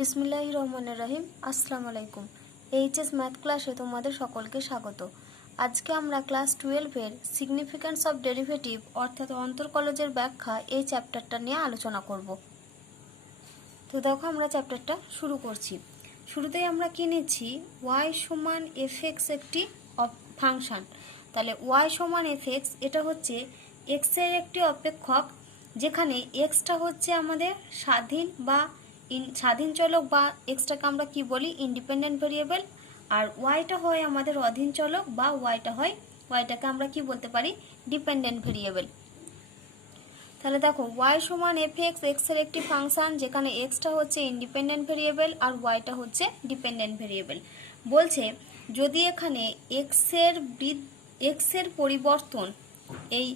বিসমিল্লাহির রহমানির রহিম। আসসালামু আলাইকুম। এইচএস ম্যাথ ক্লাসে তোমাদের সকলকে স্বাগত। আজকে আমরা ক্লাস 12-এর সিগনিফিক্যান্স অফ ডেরিভেটিভ অর্থাৎ অন্তরকলজের ব্যাখ্যা এই চ্যাপ্টারটা নিয়ে আলোচনা করব। তো দেখো আমরা চ্যাপ্টারটা শুরু করছি। শুরুতেই আমরা কি নিচ্ছি, y সমান fx একটি ফাংশন। তাহলে y সমান fx এটা হচ্ছে x এর একটি অপেক্ষক, যেখানে এক্সটা হচ্ছে আমাদের স্বাধীন চলক বা এক্সটাকে আমরা কি বলি ইন্ডিপেন্ডেন্ট ভেরিয়েবল, আর ওয়াইটা হয় আমাদের অধীন চলক বা ওয়াইটাকে আমরা কি বলতে পারি ডিপেন্ডেন্ট ভেরিয়েবল। তাহলে দেখো y সমান fx এক্স এর একটি ফাংশন, যেখানে এক্সটা হচ্ছে ইন্ডিপেন্ডেন্ট ভেরিয়েবল আর ওয়াইটা হচ্ছে ডিপেন্ডেন্ট ভেরিয়েবল। বলছে যদি এখানে এক্স এর পরিবর্তন, এই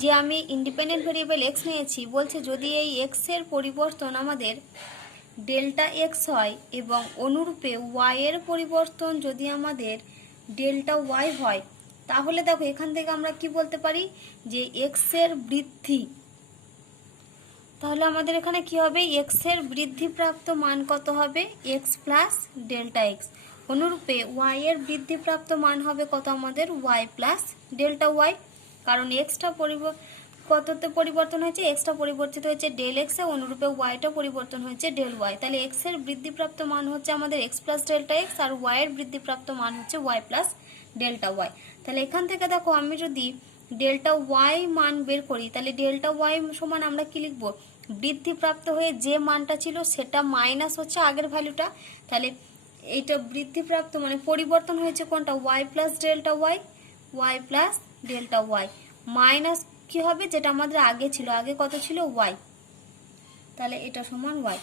যে আমি ইন্ডিপেন্ডেন্ট ভেরিয়েবল এক্স নিয়েছি, বলছে যদি এই এক্স এর পরিবর্তন আমাদের ডেল্টা এক্স হয় এবং অনুরূপে ওয়াই এর পরিবর্তন যদি আমাদের ডেল্টা ওয়াই হয়, তাহলে দেখো এখান থেকে আমরা কি বলতে পারি যে এক্স এর বৃদ্ধি। তাহলে আমাদের এখানে কি হবে, এক্স এর বৃদ্ধিপ্রাপ্ত মান কত হবে এক্স প্লাস ডেল্টা এক্স। অনুরূপে ওয়াই এর বৃদ্ধিপ্রাপ্ত মান হবে কত আমাদের ওয়াই প্লাস ডেল্টা ওয়াই, কারণ এক্সটা কততে পরিবর্তন হয়েছে, এক্সটা পরিবর্তিত হয়েছে ডেল এক্স এ, অনুরূপে ওয়াইটা পরিবর্তন হয়েছে ডেল ওয়াই। তাহলে এক্স এর বৃদ্ধিপ্রাপ্ত মান হচ্ছে আমাদের এক্স প্লাস ডেল্টা এক্স আর ওয়াই এর বৃদ্ধিপ্রাপ্ত মান হচ্ছে ওয়াই প্লাস ডেল্টা ওয়াই। তাহলে এখান থেকে দেখো আমি যদি ডেল্টা ওয়াই মান বের করি, তাহলে ডেল্টা ওয়াই সমান আমরা কি লিখব, বৃদ্ধিপ্রাপ্ত হয়ে যে মানটা ছিল সেটা মাইনাস হচ্ছে আগের ভ্যালুটা। তাহলে এইটা বৃদ্ধিপ্রাপ্ত মানে পরিবর্তন হয়েছে কোনটা, Y plus delta Y minus কি হবে যেটা আমাদের আগে ছিল, আগে কত ছিল ওয়াই, তাহলে এটা সমান ওয়াই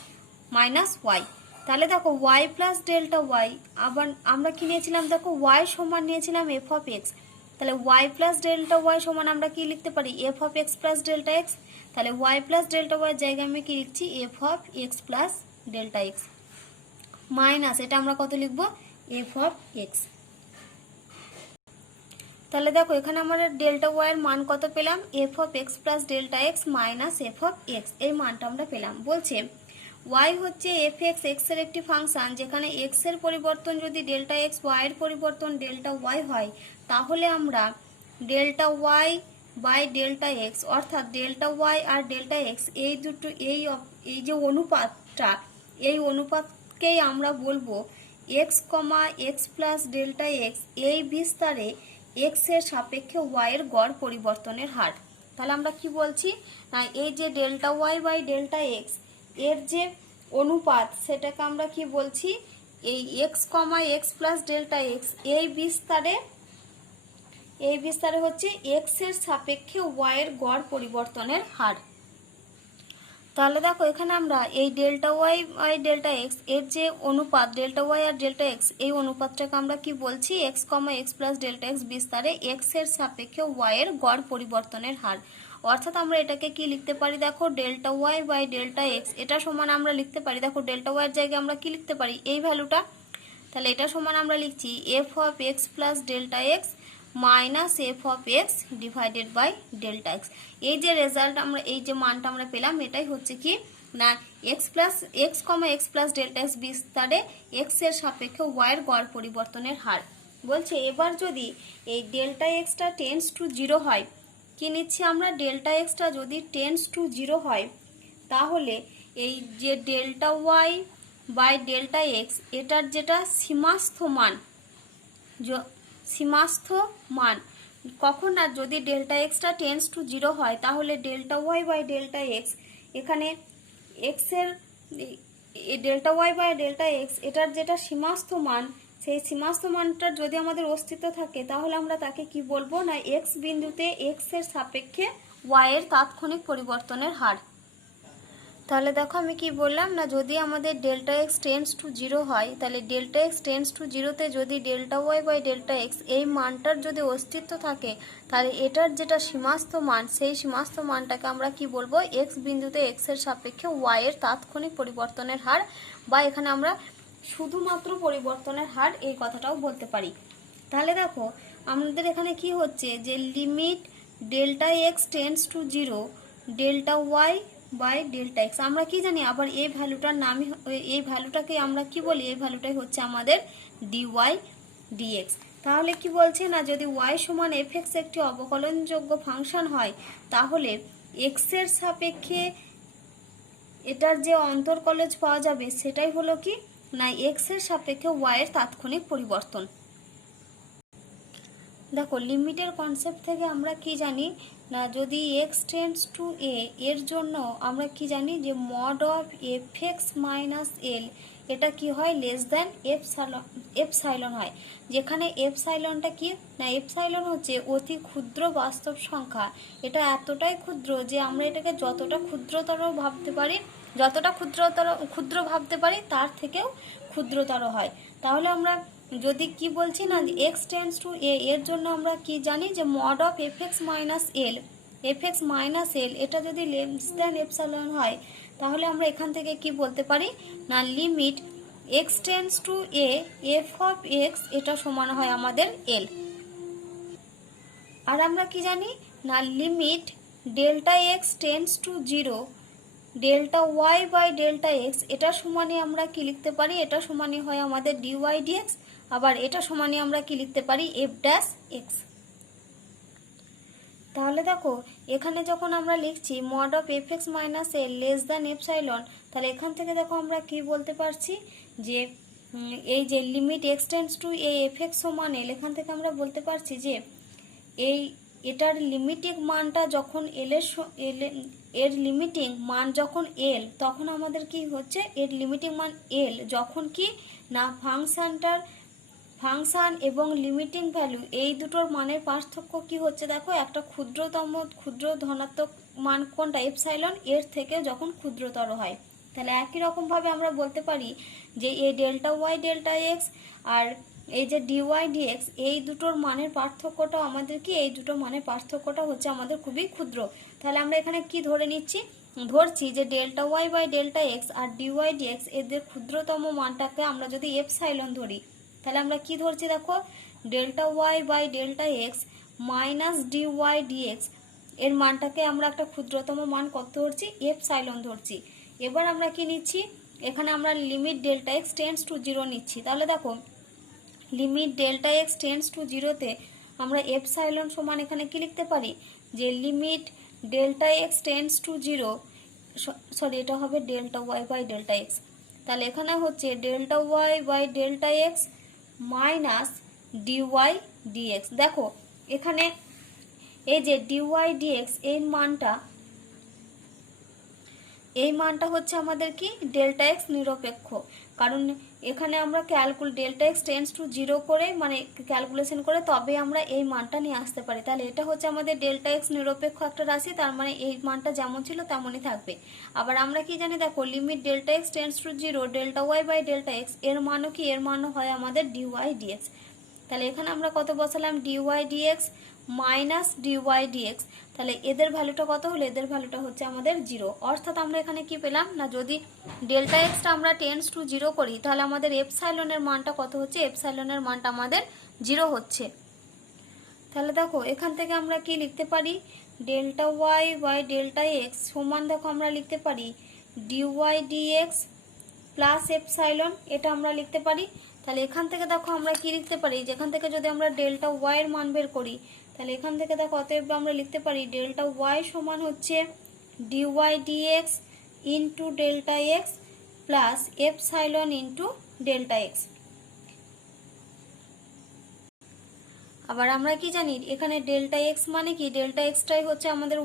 মাইনাস ওয়াই। তাহলে দেখো ওয়াই প্লাস ডেল্টা ওয়াই, আবার আমরা কি নিয়েছিলাম দেখো ওয়াই সমান নিয়েছিলাম এফ অফ এক্স। তাহলে ওয়াই প্লাস ডেল্টা ওয়াই সমান আমরা কি লিখতে পারি F of X plus delta x. তাহলে ওয়াই প্লাস ডেল্টা ওয়াই জায়গায় আমি কি লিখছি F of X plus delta X minus এটা আমরা কত লিখব এফ অফ এক্স। তাহলে দেখো এখানে আমরা ডেল্টা ওয়াই এর মান কত পেলাম, F of X plus delta X minus F of x, এই মানটা আমরা পেলাম। বলছে ওয়াই হচ্ছে এফ এক্স এক্স এর একটি ফাংশন, যেখানে এক্স এর পরিবর্তন যদি ডেল্টা এক্স, ওয়াই এর পরিবর্তন ডেল্টা ওয়াই হয়, তাহলে আমরা delta Y by delta X অর্থাৎ ডেল্টা ওয়াই আর ডেল্টা এক্স এই দুটো এই যে অনুপাতটা, এই অনুপাতকেই আমরা বলবো X comma X plus delta X এই বিস্তারে এক্স এর সাপেক্ষে ওয়াই এর গড় পরিবর্তনের হার। তাহলে আমরা কি বলছি না, এই যে delta Y by delta X এর যে অনুপাত, সেটাকে আমরা কি বলছি এই X comma X plus delta X এই বিস্তারে হচ্ছে এক্স এর সাপেক্ষে ওয়াই এর গড় পরিবর্তনের হার। তাহলে দেখো এখানে আমরা এই delta Y by delta X এর যে অনুপাত ডেল্টা ওয়াই আর ডেল্টা এক্স, এই অনুপাতটাকে আমরা কি বলছি X comma X plus delta X বিস্তারে এক্স এর সাপেক্ষে ওয়াই এর গড় পরিবর্তনের হার। অর্থাৎ আমরা এটাকে কি লিখতে পারি দেখো delta Y by delta X, এটা সমান আমরা লিখতে পারি দেখো ডেল্টা ওয়াই এর জায়গায় আমরা কি লিখতে পারি এই ভ্যালুটা। তাহলে এটা সমান আমরা লিখছি F of X plus delta X minus F of X divided by delta X. এই যে রেজাল্ট আমরা এই যে মানটা আমরা পেলাম, এটাই হচ্ছে কি না x comma X plus delta X বিস্তারে এক্স এর সাপেক্ষে ওয়াই এর গড় পরিবর্তনের হার। বলছে এবার যদি এই ডেল্টা এক্সটা টেন্স টু জিরো হয়, কি নিচ্ছি আমরা ডেল্টা এক্সটা যদি টেন্স টু জিরো হয়, তাহলে এই যে delta Y by delta X এটার যেটা সীমাস্থ মান কখন, আর যদি ডেল্টা এক্সটা টেন্স টু জিরো হয়, তাহলে delta Y by delta X এখানে এক্স এর delta Y by delta X এটার যেটা সীমাস্থ মান, সেই সীমাস্থ মানটার যদি আমাদের অস্তিত্ব থাকে, তাহলে আমরা তাকে কি বলবো না এক্স বিন্দুতে এক্স এর সাপেক্ষে ওয়াই এর তাৎক্ষণিক পরিবর্তনের হার। তাহলে দেখো আমি কি বললাম না, যদি আমাদের delta X tends to zero হয়, তাহলে ডেল্টা এক্স টেন্স টু জিরোতে যদি delta Y by delta X এই মানটার যদি অস্তিত্ব থাকে, তাহলে এটার যেটা সীমাস্থ মান, সেই সীমাস্থ মানটাকে আমরা কি বলবো এক্স বিন্দুতে এক্স এর সাপেক্ষে ওয়াই এর তাৎক্ষণিক পরিবর্তনের হার, বা এখানে আমরা শুধুমাত্র পরিবর্তনের হার এই কথাটাও বলতে পারি। তাহলে দেখো আমাদের এখানে কি হচ্ছে যে limit delta X tends to zero delta Y by delta X. আমরা কি জানি আবার এই ভ্যালুটার নামই, এই ভ্যালুটাকে আমরা কি বলি, এই ভ্যালুটাই হচ্ছে আমাদের ডিওয়াই ডিএক্স। তাহলে কি বলছে না, যদি ওয়াই সমান এফ এক্স একটি অবকলনযোগ্য ফাংশন হয়, তাহলে এক্স এর সাপেক্ষে এটার যে অন্তরকলজ পাওয়া যাবে সেটাই হলো কি না এক্স এর সাপেক্ষে ওয়াই এর তাৎক্ষণিক পরিবর্তন। দেখো লিমিটের কনসেপ্ট থেকে আমরা কি জানি না, যদি এক্স টেন্ডস টু এ এর জন্য আমরা কি জানি যে mod of f x minus l এটা কি হয়, লেস দ্যান এপসাইলন হয়। যেখানে এপসাইলনটা কি না, এপসাইলন হচ্ছে অতি ক্ষুদ্র বাস্তব সংখ্যা। এটা এতটাই ক্ষুদ্র যে আমরা এটাকে যতটা ক্ষুদ্রতর ভাবতে পারি, যতটা ক্ষুদ্র ভাবতে পারি তার থেকেও ক্ষুদ্রতর হয়। তাহলে আমরা যদি কি বলছি না এক্স টেন্ডস টু এ এর জন্য আমরা কি জানি যে mod of f x minus l এটা যদি লেস দ্যান এপসাইলন হয়, তাহলে আমরা এখান থেকে কি বলতে পারি না limit x tends two A F of x এটা সমান হয় আমাদের এল। আর আমরা কি জানি না limit delta X tends to zero delta Y by delta X এটা সমানে আমরা কি লিখতে পারি, এটা সমানে হয় আমাদের ডিওয়াই ডিএক্স। আবার এটা সমানে আমরা কি লিখতে পারি, এফ ড্যাশ এক্স। তাহলে দেখো এখানে যখন আমরা লিখছি mod of f x minus L less than epsilon, তাহলে এখান থেকে দেখো আমরা কি বলতে পারছি যে এই যে limit x tends two A F x সমান এল, এখান থেকে আমরা বলতে পারছি যে এটার লিমিটিং মানটা যখন এর লিমিটিং মান যখন এল, তখন আমাদের কি হচ্ছে এর লিমিটিং মান এল যখন কি না ফাংশন এবং লিমিটিং ভ্যালু এই দুটোর মানের পার্থক্য কি হচ্ছে, দেখো একটা ক্ষুদ্র ধনাত্মক মান কোনটা, এপসাইলন, এর থেকে যখন ক্ষুদ্রতর হয়। তাহলে একই রকমভাবে আমরা বলতে পারি যে এই ডেল্টা ওয়াই ডেল্টা এক্স আর এই যে ডিওয়াই ডিএক্স এই দুটোর মানের পার্থক্যটা আমাদের কি, এই দুটো মানের পার্থক্যটা হচ্ছে আমাদের খুবই ক্ষুদ্র। তাহলে আমরা এখানে কি ধরছি যে delta Y by delta x আর ডিওয়াই ডিএক্স এদের ক্ষুদ্রতম মানটাকে আমরা যদি এপসাইলন ধরি, তাহলে আমরা কি ধরছি দেখো delta Y by delta X minus DY DX এর মানটাকে আমরা একটা ক্ষুদ্রতম মান কত ধরছি, এপসাইলন ধরছি। এবার আমরা কি নিচ্ছি, এখানে আমরা limit delta X tends to zero নিচ্ছি। তাহলে দেখো limit delta X tends to জিরোতে আমরা এপসাইলন সমান এখানে কি লিখতে পারি যে limit delta X tends to zero, sorry এটা হবে delta Y by delta x. তাহলে এখানে হচ্ছে delta Y by delta X minus DY DX. দেখো এখানে এই যে ডিওয়াই ডিএক্স এই মানটা হচ্ছে আমাদের কি ডেল্টা এক্স নিরপেক্ষ, কারণ এখানে আমরা delta X tends to zero করে মানে ক্যালকুলেশন করে তবে আমরা এই মানটা নিয়ে আসতে পারি। তাহলে এটা হচ্ছে আমাদের ডেল্টা এক্স নিরপেক্ষ একটা রাশি, তার মানে এই মানটা যেমন ছিল তেমনই থাকবে। আবার আমরা কি জানি দেখো limit delta X tends to zero delta Y by delta X এর মানও কি, এর মানও হয় আমাদের ডিওয়াই ডিএক্স। তাহলে এখানে আমরা কত বসালাম DY DX minus DY DX. তাহলে এদের ভ্যালুটা কত হলো, এদের ভ্যালুটা হচ্ছে আমাদের জিরো। অর্থাৎ আমরা এখানে কি পেলাম না যদি ডেল্টা এক্সটা আমরা টেন্ডস টু জিরো করি তাহলে আমাদের এপসাইলনের মানটা কত হচ্ছে, এপসাইলনের মানটা আমাদের জিরো হচ্ছে। তাহলে দেখো এখান থেকে আমরা কি লিখতে পারি delta Y by delta X সমান দেখো আমরা লিখতে পারি ডিওয়াই ডিএক্স প্লাস এপসাইলন, এটা আমরা লিখতে পারি। তাহলে এখান থেকে দেখো আমরা কি লিখতে পারি, যেখান থেকে যদি আমরা ডেল্টা ওয়াই এর মান বের করি তাহলে এখান থেকে দেখো অতএব আমরা লিখতে পারি ডেল্টা ওয়াই সমান হচ্ছে DY DX into delta X plus epsilon into delta X. আবার আমরা কি জানি এখানে ডেল্টা এক্স মানে কি, ডেল্টা এক্সটাই হচ্ছে আমাদের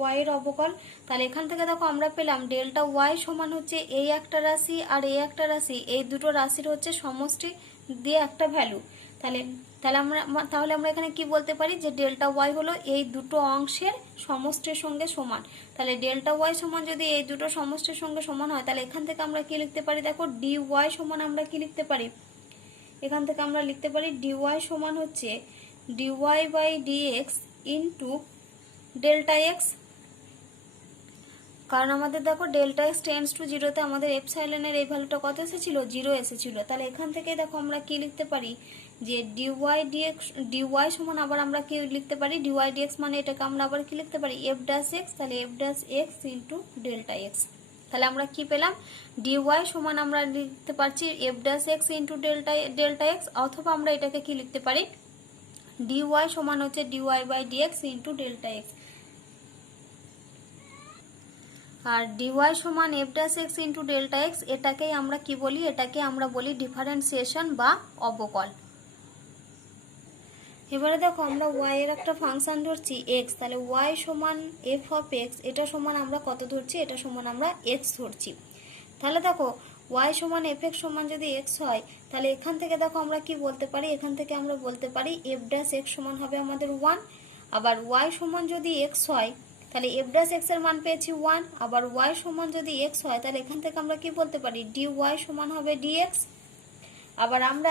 ওয়াই এর অবকল। তাহলে এখান থেকে দেখো আমরা পেলাম ডেল্টা ওয়াই সমান হচ্ছে এই একটা রাশি আর এই একটা রাশি, এই দুটো রাশির হচ্ছে সমষ্টি দিয়ে একটা ভ্যালু। তাহলে আমরা এখানে কি বলতে পারি যে ডেল্টা ওয়াই হলো এই দুটো অংশের সমষ্টির সঙ্গে সমান। তাহলে ডেল্টা ওয়াই সমান যদি এই দুটো সমষ্টির সঙ্গে সমান হয় তাহলে এখান থেকে আমরা কি লিখতে পারি দেখো ডি ওয়াই সমান আমরা কি লিখতে পারি, এখান থেকে আমরা লিখতে পারি ডিওয়াই সমান হচ্ছে dy by dx into delta X কারণ আমাদের দেখো ডেল্টা এক্স টেন্স টু জিরোতে আমাদের এপসাইলনের এই ভ্যালুটা কত এসেছিল, 0 এসেছিল। তাহলে এখান থেকে দেখো আমরা কি লিখতে পারি যে ডিওয়াই ডিএক্স, ডিওয়াই সমান আবার আমরা কি লিখতে পারি, ডিওয়াই ডিএক্স মানে এটাকে আমরা আবার কি লিখতে পারি, এফ ড্যাশ এক্স। তাহলে f dash x into delta x. তাহলে আমরা কি পেলাম, ডিওয়াই সমান আমরা লিখতে পারছি f dash x into delta x, অথবা আমরা এটাকে কি লিখতে পারি, ডিওয়াই সমান হচ্ছে dy by dx into delta x. আর ডিওয়াই সমান f dash x into delta x, এটাকেই আমরা কি বলি, এটাকে আমরা বলি ডিফারেন্সিয়েশন বা অবকল। এবারে দেখো আমরা ওয়াই এর একটা ফাংশন ধরছি এক্স, তাহলে ওয়াই সমান এফ অফ এক্স, এটা সমান আমরা কত ধরছি, এটা সমান আমরা এক্স ধরছি। তাহলে দেখো ওয়াই সমান এফ এক্স সমান যদি এক্স হয়, তাহলে এখান থেকে দেখো আমরা কি বলতে পারি, এখান থেকে আমরা বলতে পারি এফ ড্যাশ এক্স সমান হবে আমাদের 1। আবার ওয়াই সমান যদি এক্স হয়, তাহলে এফ ড্যাশ এক্স এর মান পেয়েছি 1। আবার ওয়াই সমান যদি এক্স হয়, তাহলে এখান থেকে আমরা কি বলতে পারি, ডি ওয়াই সমান হবে ডিএক্স। আবার আমরা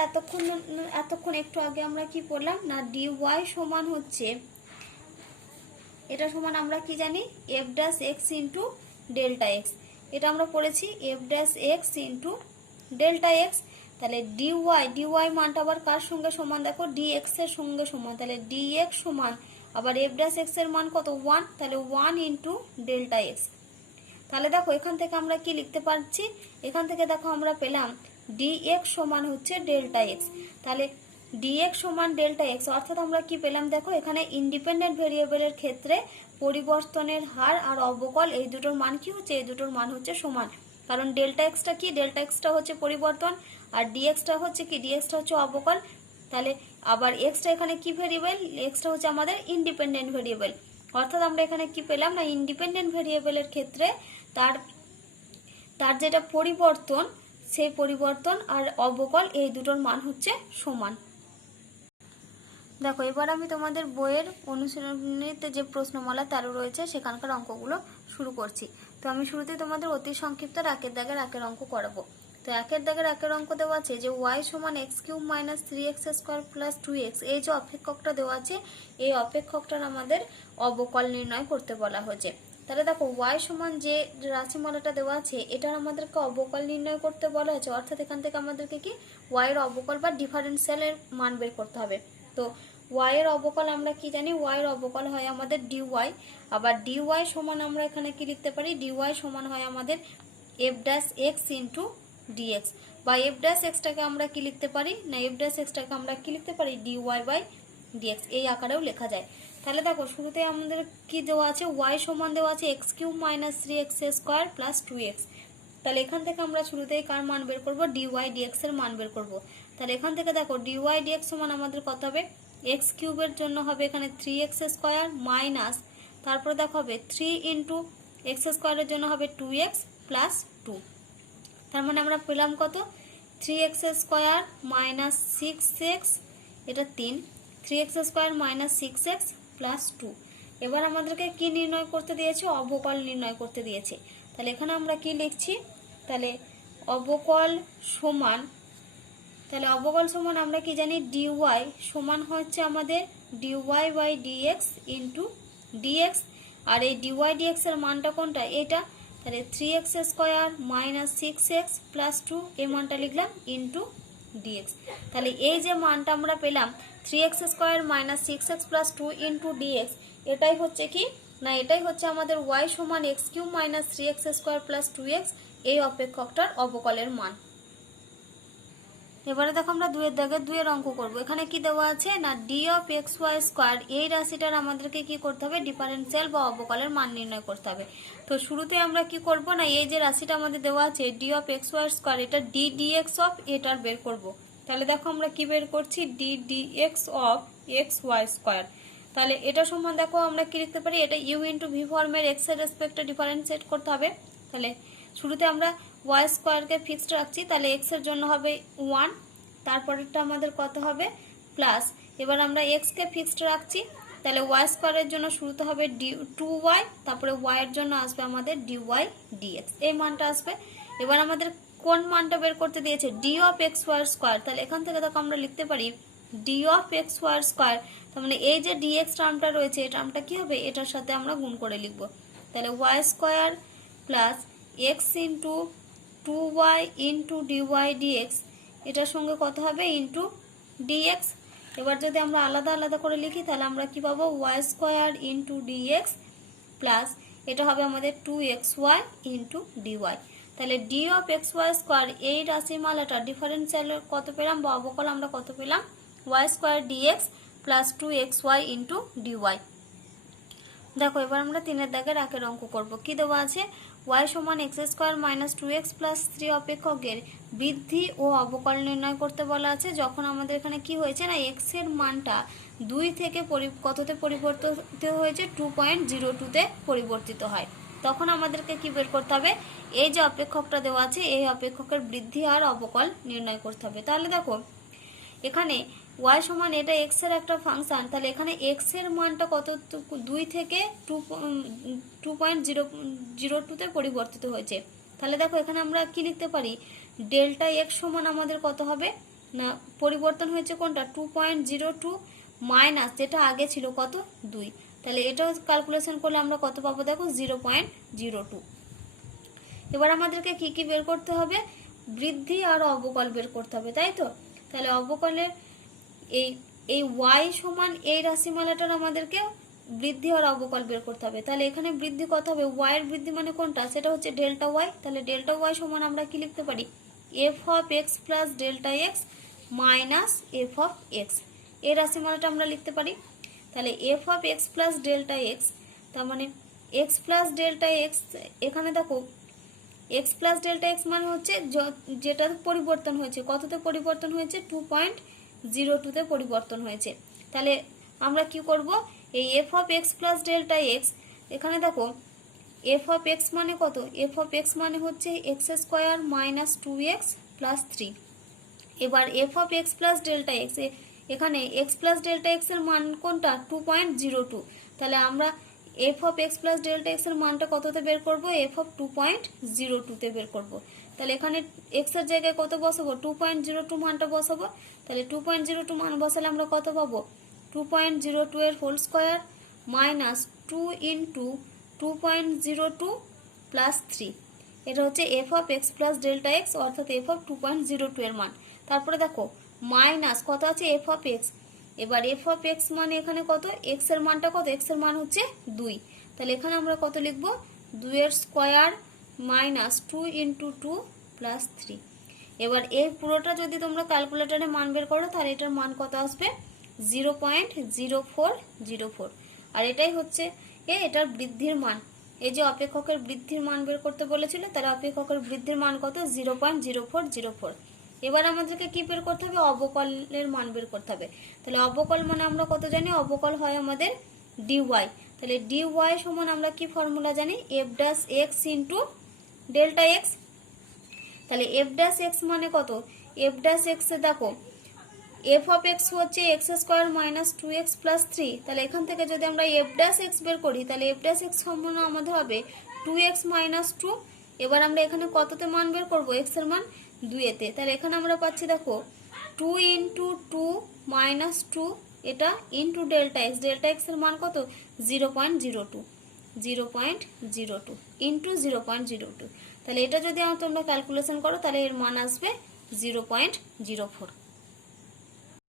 এতক্ষণ একটু আগে আমরা কি পড়লাম না, ডি ওয়াই সমান হচ্ছে, এটা সমান আমরা কি জানি, F dash x into delta X. এটা আমরা পড়েছি F dash x into delta x. তাহলে ডিওয়াই মানটা আবার কার সঙ্গে সমান, দেখো ডি এক্স এর সঙ্গে সমান। তাহলে ডি এক্স সমান আবার এফ ড্যাশ এক্স এর মান কত, 1। তাহলে 1 ইন্টু ডেল্টা এক্স। তাহলে দেখো এখান থেকে আমরা কি লিখতে পারছি, এখান থেকে দেখো আমরা পেলাম dx সমান হচ্ছে ডেল্টা এক্স। তাহলে dx সমান ডেল্টা এক্স অর্থাৎ আমরা কি পেলাম, দেখো এখানে ইন্ডিপেন্ডেন্ট ভেরিয়েবলের ক্ষেত্রে পরিবর্তনের হার আর অবকল এই দুটোর মান কি হচ্ছে, এই দুটোর মান হচ্ছে সমান। কারণ ডেল্টা এক্সটা কি, ডেল্টা এক্সটা হচ্ছে পরিবর্তন, আর ডিএক্সটা হচ্ছে কি, ডিএক্সটা হচ্ছে অবকল। তাহলে আবার এক্সটা এখানে কি ভেরিয়েবল, এক্সটা হচ্ছে আমাদের ইন্ডিপেন্ডেন্ট ভেরিয়েবল। অর্থাৎ আমরা এখানে কি পেলাম না, ইন্ডিপেন্ডেন্ট ভেরিয়েবলের ক্ষেত্রে তার যেটা পরিবর্তন, সেই পরিবর্তন আর অবকল এই দুটোর মান হচ্ছে সমান। দেখো এবার আমি তোমাদের বইয়ের অনুশীলনীতে যে প্রশ্নমালা 13 রয়েছে সেখানকার অঙ্কগুলো শুরু করছি। তো আমি শুরুতে তোমাদের অতি সংক্ষিপ্ত একের দাগের একের অঙ্ক করাবো। তো একের দাগের একের অঙ্ক দেওয়া আছে যে ওয়াই সমান X cube minus 3x square plus 2x, এই যে অপেক্ষকটা দেওয়া আছে, এই অপেক্ষকটার আমাদের অবকল নির্ণয় করতে বলা হয়েছে। তাহলে দেখো ওয়াই সমান যে রাশিমালাটা দেওয়া আছে এটার আমাদেরকে অবকল নির্ণয় করতে বলা হয়েছে, অর্থাৎ এখান থেকে আমাদেরকে কি ওয়াই এর অবকল বা ডিফারেন্সিয়ালের মান বের করতে হবে। তো ওয়াই এর অবকল আমরা কি জানি, ওয়াই এর অবকল হয় আমাদের ডিওয়াই। আবার ডিওয়াই সমান আমরা এখানে কি লিখতে পারি, ডিওয়াই সমান হয় আমাদের F dash x into DX, বা এফ ড্যাশ এক্সটাকে আমরা কি লিখতে পারি না, এফ ড্যাশ এক্সটাকে আমরা কি লিখতে পারি, ডিওয়াই বাই ডিএক্স, এই আকারেও লেখা যায়। তাহলে দেখো শুরুতে আমাদের কি দেওয়া আছে, ওয়াই সমান দেওয়া আছে x cube minus 3x square plus 2x। তাহলে এখান থেকে আমরা শুরুতেই কার মান বের করবো, ডিওয়াই ডিএক্স এর মান বের করব। তাহলে এখান থেকে দেখো ডিওয়াই ডিএক্স সমান আমাদের কত হবে, এক্স কিউবের জন্য হবে এখানে 3x স্কোয়ার মাইনাস, তারপরে দেখো হবে 3 ইন্টু এক্স স্কোয়ারের জন্য হবে 2x প্লাস 2। তার মানে আমরা পেলাম কত, 3x স্কোয়ার মাইনাস 6x, এটা 3x square minus 6x plus 2। এবার আমাদেরকে কি নির্ণয় করতে দিয়েছে, অবকল নির্ণয় করতে দিয়েছে। তাহলে এখানে আমরা কি লিখছি, তাহলে অবকল সমান, তাহলে অবকল সমান আমরা কি জানি, ডিওয়াই সমান হচ্ছে আমাদের dy by dx into dx. আর এই ডিওয়াই ডিএক্স এর মানটা কোনটা, এটা। তাহলে 3x square minus 6x plus 2, এই মানটা লিখলাম ইন্টু ডিএক্স। তাহলে এই যে মানটা আমরা পেলাম 3x square minus 6x plus 2 into DX, এটাই হচ্ছে কি না, এটাই হচ্ছে আমাদের ওয়াই সমান X cube minus 3x square plus 2x, এই অপেক্ষকটার অবকলের মান। এবারে দেখো আমরা দুয়ের দাগে দুয়ের অঙ্ক করব। এখানে কি দেওয়া আছে না, D of X Y square, এই রাশিটার আমাদেরকে কি করতে হবে, ডিফারেন্সিয়াল বা অবকলের মান নির্ণয় করতে হবে। তো শুরুতে আমরা কি করব না, এই যে রাশিটা আমাদের দেওয়া আছে D of X Y square, এটা ডি ডিএক্স অফ এটার বের করব। তাহলে দেখো আমরা কি বের করছি, D DX of X Y square. তাহলে এটা সমান দেখো আমরা কি লিখতে পারি, এটা ইউ ইন্টু ভি ফর্মের এক্স এর রেসপেক্টে ডিফারেন্সিয়েট করতে হবে। তাহলে শুরুতে আমরা ওয়াই স্কোয়ারকে ফিক্সড রাখছি, তাহলে এক্স এর জন্য হবে 1, তারপরেরটা আমাদের কত হবে প্লাস, এবার আমরা এক্স কে ফিক্সড রাখছি, তাহলে ওয়াই স্কোয়ারের জন্য শুরুতে হবে 2y, তারপরে ওয়াই এর জন্য আসবে আমাদের ডিওয়াই ডিএক্স, এই মানটা আসবে। এবার আমাদের কোন মানটা বের করতে দিয়েছে, D of X Y square. তাহলে এখান থেকে দেখো আমরা লিখতে পারি D of X Y square, তার মানে এই যে ডিএক্স টার্মটা রয়েছে এই টার্মটা কি হবে, এটার সাথে আমরা গুণ করে লিখব। তাহলে Y square plus X into 2y into DY DX, এটার সঙ্গে কত হবে ইন্টু ডিএক্স। এবার যদি আমরা আলাদা আলাদা করে লিখি তাহলে আমরা কি পাবো, Y square into DX plus এটা হবে আমাদের 2xy ইন্টু ডিওয়াই। তাহলে D of X Y square, এই রাশিমালাটা ডিফারেন্সিয়াল কত পেলাম বা অবকল আমরা কত পেলাম, y square dx plus 2xy into dy. দেখো এবার আমরা 3 দাগের একের অঙ্ক করব। কি দেওয়া আছে, y সমান x square minus 2x plus 3 অপেক্ষকের বৃদ্ধি ও অবকল নির্ণয় করতে বলা আছে। যখন আমাদের এখানে কি হয়েছে না, x এর মানটা 2 থেকে কততে পরিবর্তিত হয়েছে, 2.02 পরিবর্তিত হয়, তখন আমাদেরকে কি বের করতে হবে, এই যে অপেক্ষকটা দেওয়া আছে এই অপেক্ষকের বৃদ্ধি আর অবকল নির্ণয় করতে হবে। তাহলে দেখো এখানে y সমান এটা x এর একটা ফাংশন, তাহলে এখানে x এর মানটা কত, 2 থেকে 2.02 পরিবর্তিত হয়েছে। তাহলে দেখো এখানে আমরা কি লিখতে পারি, ডেল্টা x সমান আমাদের কত হবে না, পরিবর্তন হয়েছে কোনটা, 2.02 মাইনাস যেটা আগে ছিল কত 2, তাহলে এটাও ক্যালকুলেশন করলে আমরা কত পাবো, দেখো 0.02। এবার আমাদেরকে কি কি বের করতে হবে, বৃদ্ধি আর অবকল বের করতে হবে, তাই তো। তাহলে অবকলের এই y সমান এই রাশিমালাটার আমাদেরকে বৃদ্ধি আর অবকল বের করতে হবে। তাহলে এখানে বৃদ্ধি কত হবে, y এর বৃদ্ধি মানে কোনটা, সেটা হচ্ছে ডেল্টা y। তাহলে ডেল্টা y সমান আমরা কি লিখতে পারি, f of x plus delta x minus f of x, এই রাশিমালাটা আমরা লিখতে পারি। তাহলে f of x plus delta x, তার মানে x প্লাস ডেল্টা x, এখানে দেখো x প্লাস ডেল্টা x মানে হচ্ছে যেটা পরিবর্তন হয়েছে, কততে পরিবর্তন হয়েছে, 2.02 পরিবর্তন হয়েছে। তাহলে আমরা কি করব, এই f of x plus delta x, এখানে দেখো f অফ x মানে কত, f অফ x মানে হচ্ছে x square minus 2x plus 3। এবার f of x plus delta x, এখানে x প্লাস ডেল্টা x এর মান কোনটা, 2.02। তাহলে আমরা f of x plus delta x এর মানটা কততে বের করব, f অফ 2.02 বের করব। তাহলে এখানে x এর জায়গায় কত বসাবো, 2.02 মানটা বসাবো। তাহলে 2.02 মান বসালে আমরা কত পাবো, 2.02 এর whole square minus 2 into 2.02 plus 3, এটা হচ্ছে f of x plus delta x অর্থাৎ f অফ 2.02 এর মান। তারপরে দেখো মাইনাস কত আছে, f অফ x, এবার f অফ x মানে এখানে কত, x এর মানটা কত, x এর মান হচ্ছে 2, তাহলে এখানে আমরা কত লিখব, 2 এর স্কোয়ার মাইনাস 2 ইন্টু 2 প্লাস 3। এবার এই পুরোটা যদি তোমরা ক্যালকুলেটরে মান বের করো তাহলে এটার মান কত আসবে, 0.0404। আর এটাই হচ্ছে এটার বৃদ্ধির মান। এই যে অপেক্ষকের বৃদ্ধির মান বের করতে বলেছিল, তাহলে অপেক্ষকের বৃদ্ধির মান কত, 0.0404। এবার আমাদেরকে কি বের করতে হবে, অবকলের মান বের করতে হবে। তাহলে অবকল মানে আমরা কত জানি, অবকল হয় আমাদের dy। তাহলে dy সমান আমরা কি ফর্মুলা জানি, f dash x into delta x। তাহলে f ড্যাশ x মানে কত, f ড্যাশ x এ দেখো f অফ x হচ্ছে x square minus 2x plus 3। তাহলে এখান থেকে যদি আমরা f ড্যাশ x বের করি তাহলে f ড্যাশ x সমান আমাদের হবে 2x মাইনাস 2। এবার আমরা এখানে কততে মান বের করব, x এর মান 2 তে। তাহলে এখানে আমরা পাচ্ছি দেখো 2 ইন্টু 2 মাইনাস 2, এটা into delta x, delta x এর মান কত, 0.02 ইন্টু 0.02। তাহলে এটা যদি তোমরা ক্যালকুলেশন করো তাহলে এর মান আসবে 0.04।